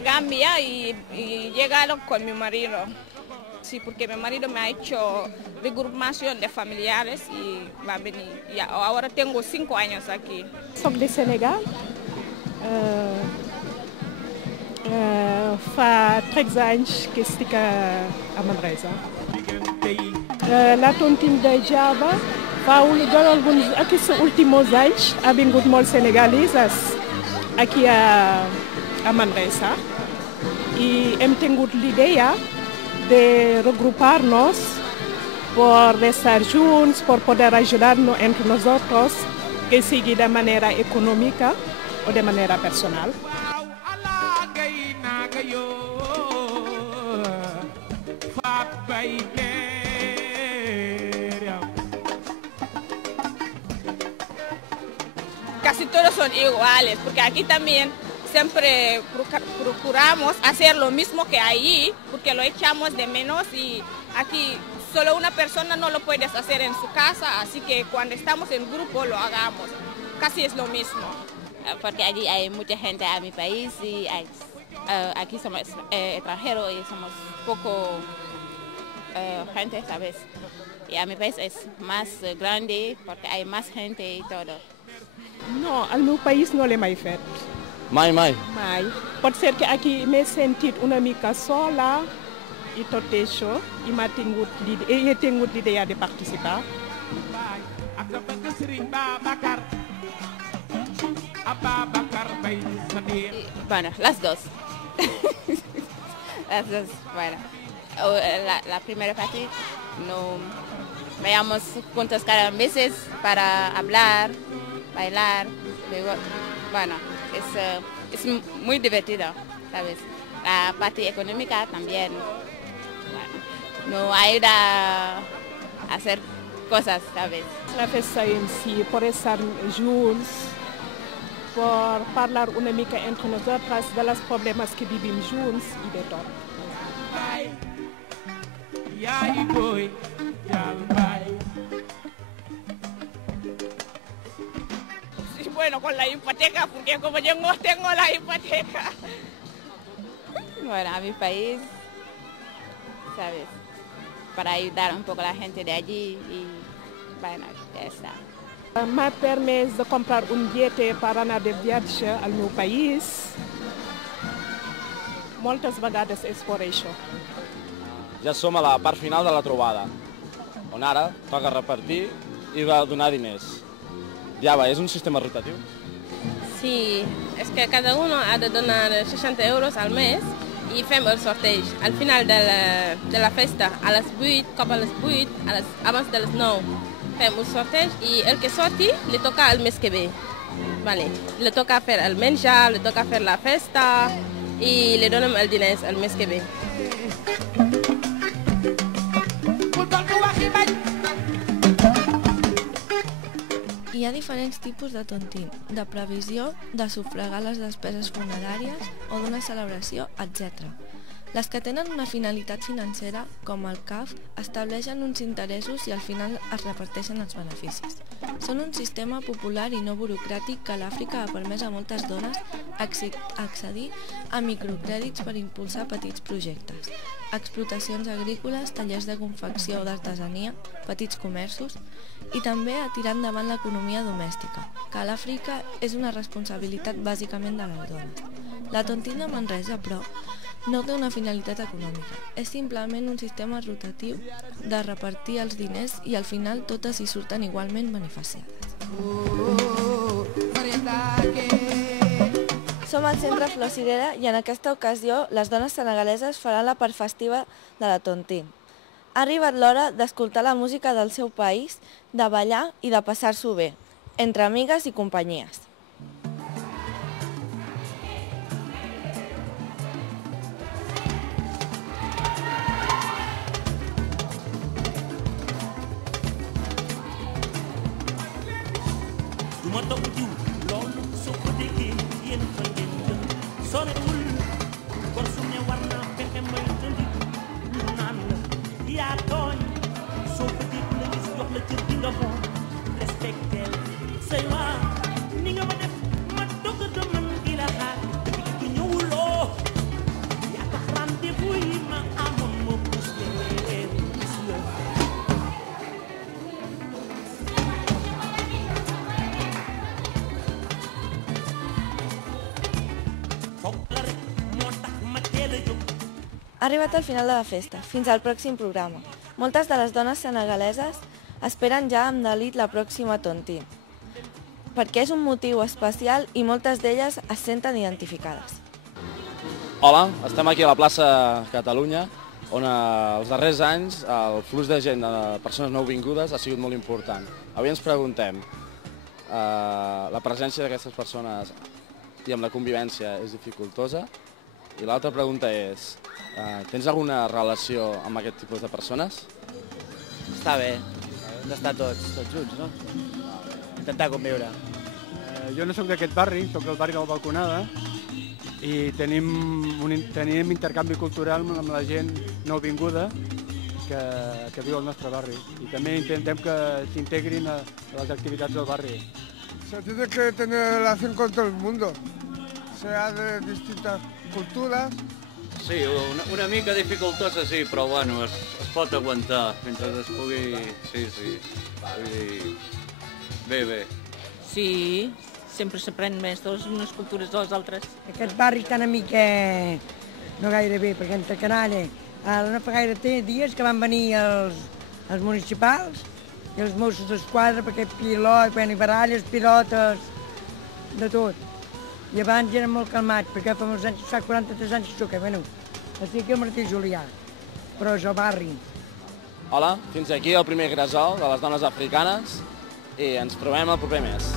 Gambia y llegaron con mi marido. Sí, porque mi marido me ha hecho regrupación de familiares y va a venir. Y ahora tengo 5 años aquí. Soy de Sénégal. Fa 13 anys que estic a Manresa. La tontine de Java fa aquests últims anys ha vingut molts senegalesos aquí a Manresa i hem tingut l'idea de regrupar-nos por estar junts, por poder ayudarnos entre nosotros, que sigui de manera económica o de manera personal. Casi todos son iguales, porque aquí también siempre procuramos hacer lo mismo que allí, porque lo echamos de menos y aquí solo una persona no lo puedes hacer en su casa, así que cuando estamos en grupo lo hagamos. Casi es lo mismo. Porque allí hay mucha gente a mi país y aquí somos extranjeros y somos poco gente, ¿sabes? Y a mi país es más grande porque hay más gente y todo. No, al meu país no l'he mai fet. Mai. Mai. Pot ser que aquí m'he sentit una mica sola i tot això i he tingut l'idea de participar. Bueno, las dos. Las dos, bueno. La primera parte no veamos juntos cada meses para hablar, bailar. Bueno, es muy divertido, ¿sabes? La parte económica también, bueno, no ayuda a hacer cosas, ¿sabes? La festa en si, por estar junts, por parlar una mica entre nosotras de los problemas que vivim junts y de tot. Sí, bueno, con la hipoteca, porque como yo no tengo la hipoteca. Bueno, a mi país, ¿sabes? Para ayudar un poco a la gente de allí y bueno, ya está. M'ha permès de comprar un billet per anar de viatge al meu país. Moltes vegades és per això. Ja som a la part final de la trobada, on ara toca repartir i donar diners. Ja va, és un sistema rotatiu? Sí, es que cada uno ha de donar 60 euros al mes y fem el sorteig. Al final de la festa, a les 8, cap a les 8, abans de les 9, fem un sorteig i el que sorti li toca el mes que ve. Vale. Le toca fer el menjar, le toca fer la festa i li donem el diners el mes que ve. Hi ha diferents tipus de tontín, de previsió, de sufragar les despeses funeràries o d'una celebració, etc. Les que tenen una finalitat financera, com el CAF, estableixen uns interessos i al final es reparteixen els beneficis. Són un sistema popular i no burocràtic que a l'Àfrica ha permès a moltes dones accedir a microcrèdits per impulsar petits projectes, explotacions agrícoles, tallers de confecció o d'artesania, petits comerços i també a tirar endavant l'economia domèstica, que a l'Àfrica és una responsabilitat bàsicament de les dones. La tontina de Manresa, però, no té una finalitat econòmica. És simplement un sistema rotatiu de repartir els diners i al final totes hi surten igualment beneficiades. Som al centre Flor Cirera i en aquesta ocasió les dones senegaleses faran la part festiva de la tontina. Ha arribat l'hora d'escoltar la música del seu país, de ballar i de passar-s'ho bé, entre amigues i companyies. Ha arribat el final de la festa. Fins al pròxim programa. Moltes de les dones senegaleses esperen ja amb delit la pròxima Tontine, perquè és un motiu especial i moltes d'elles es senten identificades. Hola, estem aquí a la plaça Catalunya, on els darrers anys el flux de gent, de persones nouvingudes, ha sigut molt important. Avui ens preguntem, la presència d'aquestes persones i amb la convivència és dificultosa? I l'altra pregunta és, tens alguna relació amb aquest tipus de persones? Està bé, hem d'estar tots junts, no? Intentar conviure. Jo no sóc d'aquest barri, sóc del barri de la Balconada i tenim intercanvi cultural amb la gent nouvinguda que viu al nostre barri i també intentem que s'integrin a les activitats del barri. Se tiene que tener relación con todo el mundo, sea de distintas culturas. Sí, una mica dificultosa sí, però bueno, es pot aguantar mentre es pugui... Sí. Vull dir... Bé. Sí, sempre s'aprèn més de les unes cultures de les altres. Aquest barri està una mica no gaire bé, perquè entre canalla, ara no fa gaire dies que van venir els municipals i els Mossos d'Esquadra, perquè baralles, pilotes, de tot. I abans eren molt calmats, perquè fa molts anys, fa 43 anys que estic aquí al Martí Julià, però és el barri. Hola, fins aquí el primer gresol de les dones africanes i ens trobem el proper mes.